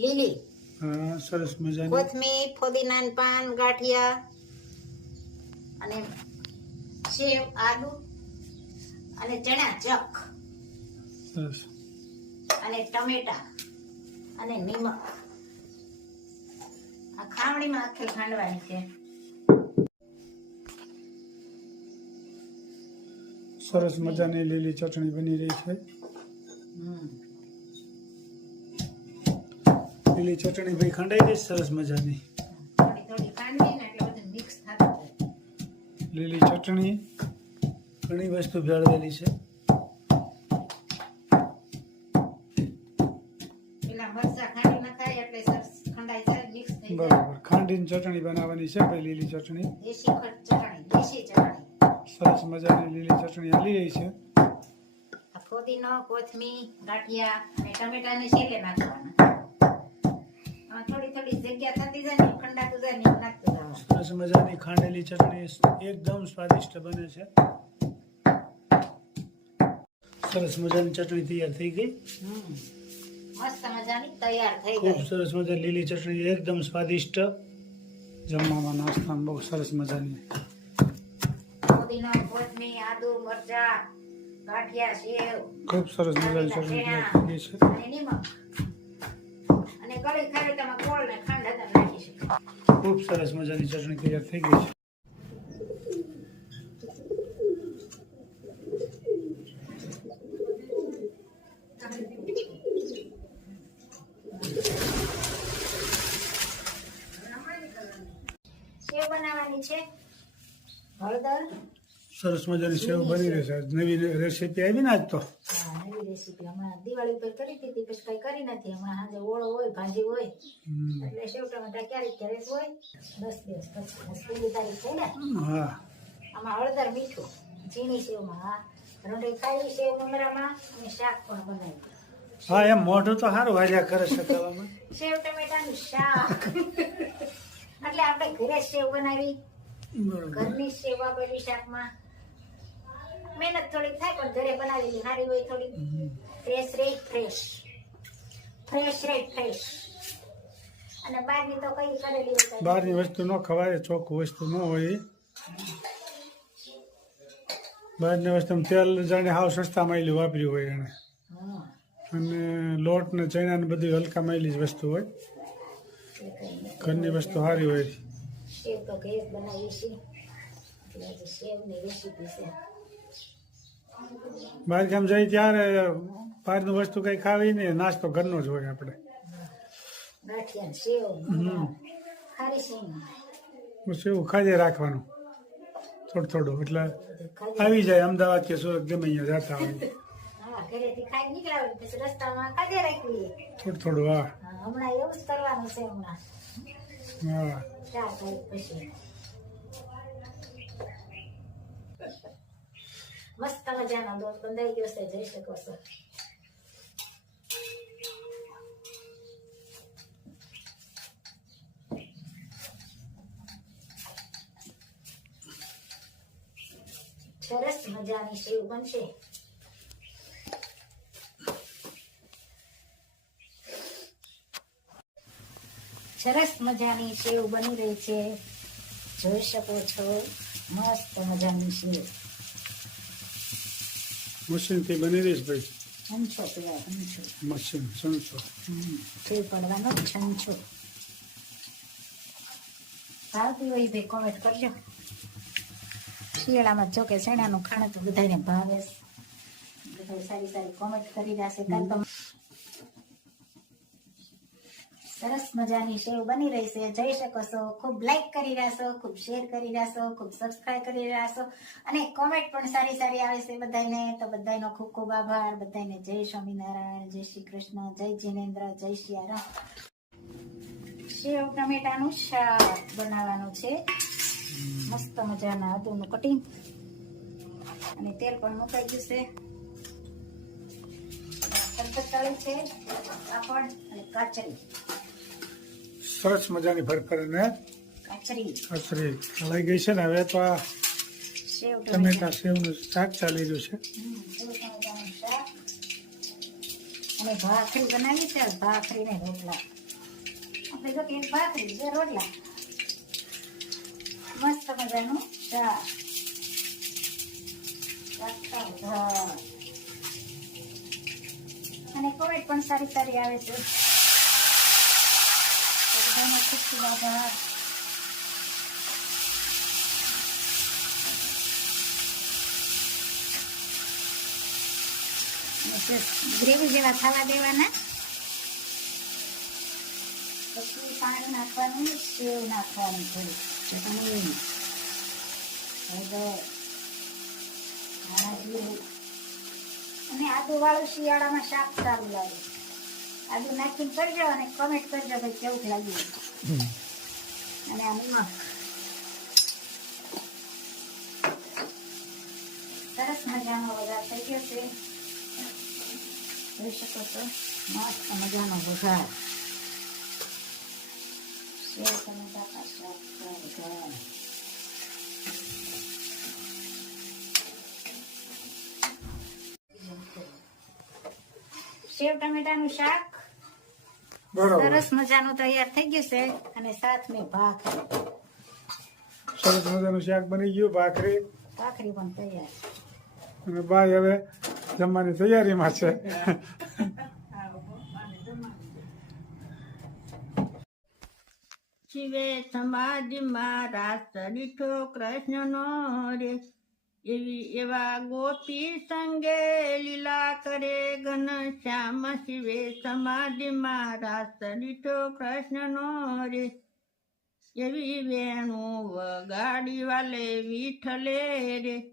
લીલી. હા સરસ મજાની. કોથમીર ફોદીનાન પાન ગાંઠિયા અને સેવ આલુ અને ચણા ચક સરસ. અને ટમેટા અને નિમક. આ ખાવણીમાં આખી ખાંડવાની છે. સરસ મજાની લીલી ચટણી બની રહી છે. હમ. લીલી ચટણી ભાઈ ખંડાઈ જઈશ સરસ મજાની. લીલી ચટણી ઘણી વસ્તુ ભેળવેલી છે. પેલા મરચા ખાંડી એટલે સરસ ખંડાઈ જાય મિક્સ થઈ બરાબર. ખાંડીની ચટણી બનાવવાની છે ભાઈ લીલી ચટણી. સરસ મજાની લીલી ચટણી હાલી રહી છે. આ ફોદીનો કોથમીર ગાંઠિયા અને ટમેટાને છેલ્લે નાખવાના. થોડી જગ્યા થતી જાય ને ખંડાતું જાય ને નાખતું જવાનું સરસ મજાની ખાંડેલી ચટણી એકદમ સ્વાદિષ્ટ બને છે. સરસ મજાની ચટણી તૈયાર થઈ ગઈ. મસ્ત મજાની તૈયાર થઈ ખૂબ સરસ મજાની લીલી ચટણી એકદમ સ્વાદિષ્ટ. જમવામાં નાસ્તામાં બહુ સરસ મજાની. ફોદીનો કોથમીર આદુ મરચા ગાંઠિયા સેવ ખૂબ સરસ મજાની ચટણી તૈયાર થઈ ગઈ છે. ખૂબ સરસ મજાની ચટણી તૈયાર થઈ ગઈ છે સરસ મજાની સેવ બની રહેશે આજ નવી રેસીપી આવી ને આજ તો નવી રેસીપી હમણાં દિવાળી પર કરી હતી પછી કઈ કરી નથી. હમણાં સાંજે ઓળો હોય ભાજી હોય એટલે સેવ ટમેટા ક્યારેક ક્યારેક હોય દસ દિવસ પછી પહેલી તારીખ થઈ ને આમાં હળદર મીઠું ઝીણી સેવમાં હા. રોંઢી ખાઈ સેવ મમરામાં અને શાક પણ બનાવ્યું. હા એમ મોઢું તો સારું વાજ્યા કરે છે સેવ ટમેટાનું શાક. એટલે આપણે ઘરે સેવ બનાવી. ઘરની સેવા વાપરવી શાકમાં. મહેનત થોડીક થાય પણ ઘરે બનાવેલી સારી હોય થોડી ફ્રેશ રે ફ્રેશ ફ્રેશ રે ફ્રેશ અને બહારની તો કઈ કરેલી હોય બહારની વસ્તુ ન ખવાય ચોખ્ખું વસ્તુ ન હોય. બહારની વસ્તુ તેલ જાણે હાવ સસ્તા માયલી વાપર્યું હોય એને. અને લોટ ને ચણા ને બધી હલકા માયલી જ વસ્તુ હોય. ઘરની વસ્તુ સારી હોય. સેવ તો ઘેર બનાવી સેવની રેસીપી છે. બહાર જઈ ત્યારે બહારનું વસ્તુ કઈ ખાવી નહીં નાસ્તો ઘરનો જ હોય આપણે. સેવું ખાજે રાખવાનું. થોડું થોડું એટલે આવી જાય અમદાવાદ કે સુરત ગમે અહીંયા જતા હોય. થોડું થોડું હા. હા, હમણાં એવું જ કરવાનું છે હમણાં. હા ચાર તારીખ પછી મસ્ત મજાનો દોધ બંધાઈ ગયો જઈ શકો છો. સરસ મજાની સેવ બનશે. સરસ મજાની સેવ બની રહી છે. જોઈ શકો છો, મસ્ત મજાની સેવ મશીનથી બની રહીશ ભાઈ છંછો કહેવાય છંછો મશીન સંસો હમ, ફેર પડવાનો છંછો ભાવતી હોય ભાઈ કોમેન્ટ કરજો શિયાળામાં જો કે શેણાનું ખાણું તો બધાને ભાવે છે. બધા સારી સારી કોમેન્ટ કરી રહ્યા છે કાલ તો સરસ મજાની સેવ બની રહી છે. જઈ શકો છો. ખૂબ લાઈક કરી છો, ખૂબ શેર કરી છો, ખૂબ સબસ્ક્રાઇબ કરી છો અને કોમેન્ટ પણ સારી સારી આવે છે બધાને તો બધાનો ખૂબ ખૂબ આભાર. બધાને જય સ્વામિનારાયણ, જય શ્રી કૃષ્ણ, જય જીનેન્દ્ર, જય શિયારામ. સેવ ટમેટાનું શાક બનાવવાનું છે. મસ્ત મજાના આદુનું કટિંગ અને તેલ પણ મુકાઈ ગયું છે. તળી છે, પાપડ અને કાચરી. સરસ મજાની ભરકર અને કચરી. હલાઈ ગઈ છે ને હવે તો આ સેવ ટમેટા સેવનું શાક ચાલી રહ્યું છે. અને ભાખરી બનાવી છે ભાખરી ને રોટલા. આપણે જો એક ભાખરી બે રોટલા. મસ્ત મજાનું શાક. અને કોમેન્ટ પણ સારી સારી આવે છે. બધાનો ખૂબ ખૂબ આભાર ગ્રેવી જેવા થવા દેવાના. પછી પાણી નાખવાનું સેવ નાખવાનું થોડું જીરું. અને આદુવાળું શિયાળામાં શાક સારું લાગે. આદુ નાખીને કરજો અને કમેન્ટ કરજો કે કેવું લાગ્યું. અને આ નિમક સરસ મજાનો વઘાર થઈ ગયો છે. જોઈ શકો છો મસ્ત મજાનો વઘાર. સેવ ટમેટા કા વઘાર. સેવ ટમેટાનું શાક સરસ મજાનું તૈયાર થઈ ગયું છે અને સાથ મેં ભાખરી. સરસ મજાનું શાક બની ગયું ભાખરી. ભાખરી પણ તૈયાર. અને ભાઈ હવે જમવાની તૈયારીમાં છે. શિવે સમાધિમાં રાસ દીઠો કૃષ્ણનો રે. એવી, એવા ગોપી સંગે લીલા કરે ઘન શ્યામ શિવે સમાધિમાં રાસ દીઠો કૃષ્ણનો રે. એવી વેણુ વગાડી વાલે વિઠલે રે.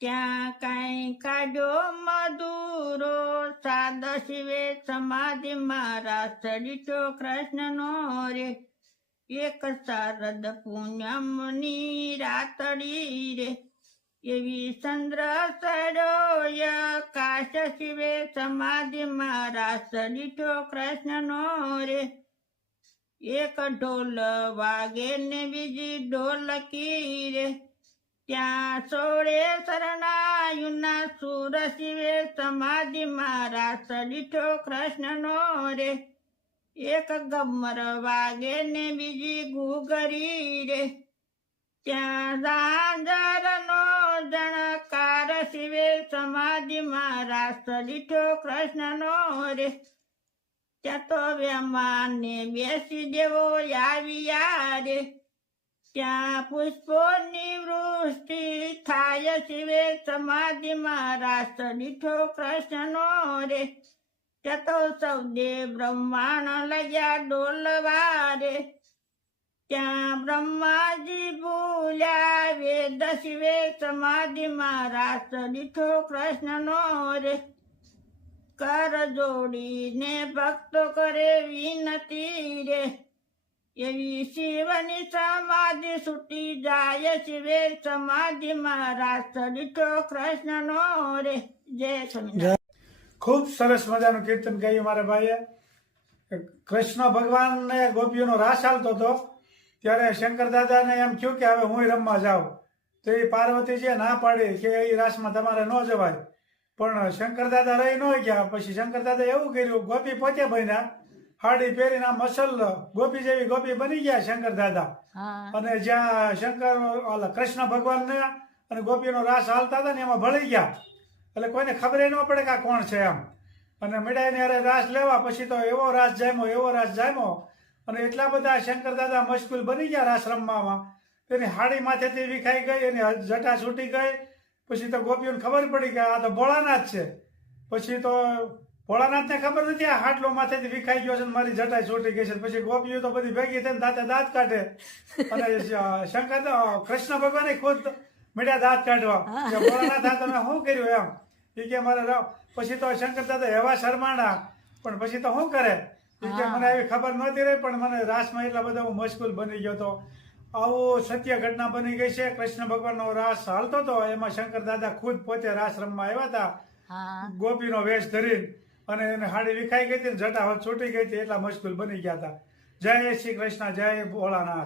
ત્યાં કાંઈ કાજો મધુરો સાદ શિવે સમાધિમાં રાસ દીઠો કૃષ્ણનો રે. એક શારદ પૂનમની રાતડી રે. એવી ચંદ્ર સડોય કાશ શિવે સમાધિમાં રાસ દીઠો કૃષ્ણનો રે. એક ઢોલ વાગે ને બીજી ઢોલકી રે. ત્યાં સોળે શરણાયુના સુર શિવે સમાધિમાં રાસ દીઠો કૃષ્ણનો રે. એક ગમર વાગે ને બીજી ગુગરી રે. ત્યાં ઝાંઝરનો જણકાર શિવે સમાધિમાં રાસ દીઠો કૃષ્ણનો રે. ત્યાં તો વેમાને બેસી દેવો આવ્યા રે. ત્યાં પુષ્પોની વૃષ્ટિ થાય શિવે સમાધિમાં રાસ દીઠો કૃષ્ણનો રે. ત્યાં તો સૌદે બ્રહ્માંડ લગ્યા ડોલવા રે. ત્યાં બ્રહ્માજી શિવે સમાધિમાં રાસ દીઠો કૃષ્ણનો રે કર જોડીને ભક્તો કરે વિનતી રે. એવી શિવની સમાધિ છૂટી જાય શિવે સમાધિમાં રાસ દીઠો કૃષ્ણનો રે જય ખૂબ સરસ મજાનું કીર્તન ગાયું મારા ભાઈએ. કૃષ્ણ ભગવાનને ગોપીઓનો રાસ હાલતો હતો. ત્યારે શંકર દાદાને એમ થયું કે હવે હું રમવા જાઉં. તો એ પાર્વતીજીએ ના પાડી કે એ રાસમાં તમારે ન જવાય. પણ શંકર દાદા રહી ન ગયા પછી શંકર દાદા એવું કર્યું ગોપી પોતે બન્યા હાડી પહેરીને આમ અસલ ગોપી જેવી ગોપી બની ગયા શંકર દાદા અને જ્યાં શંકર કૃષ્ણ ભગવાનને અને ગોપીનો રાસ હાલતા હતા ને એમાં ભળી ગયા. એટલે કોઈને ખબર ન પડે કે આ કોણ છે એમ. અને મેળાઈને અરે રાસ લેવા પછી તો એવો રાસ જામ્યો એવો રાસ જામ્યો. અને એટલા બધા શંકર દાદા મશગુલ બની ગયા રાસ રમવામાં તેની હાડી માથેથી વિખાઈ ગઈ એની જટા છૂટી ગઈ. પછી તો ગોપીઓને ખબર પડી કે આ તો ભોળાનાથ છે. પછી તો ભોળાનાથને ખબર નથી આ હાટલો માથેથી વિખાઈ ગયો છે ને મારી જટાઈ છૂટી ગઈ છે. પછી ગોપીઓ તો બધી ભેગી થઈને દાંતે દાંત કાઢે. અને શંકર કૃષ્ણ ભગવાને ખુદ મીડિયા દાંત કાઢવા. કે ભોળાનાથ તમે શું કર્યું એમ? એ કે મારે પછી તો શંકર દાદા એવા શરમાણા. પણ પછી તો શું કરે? કે મને એવી ખબર નહોતી રહી પણ મને રાસમાં એટલા બધા હું મશગુલ બની ગયો તો. આવું સત્ય ઘટના બની ગઈ છે. કૃષ્ણ ભગવાનનો રાસ હાલતો હતો એમાં શંકર દાદા ખુદ પોતે રાસ રમવા આવ્યા હતા. ગોપીનો વેશ ધરીને અને એને હાડી વિખાઈ ગઈ હતી જટા છૂટી ગઈ હતી એટલા મશગુલ બની ગયા હતા. જય શ્રી કૃષ્ણ જય ભોળાનાથ.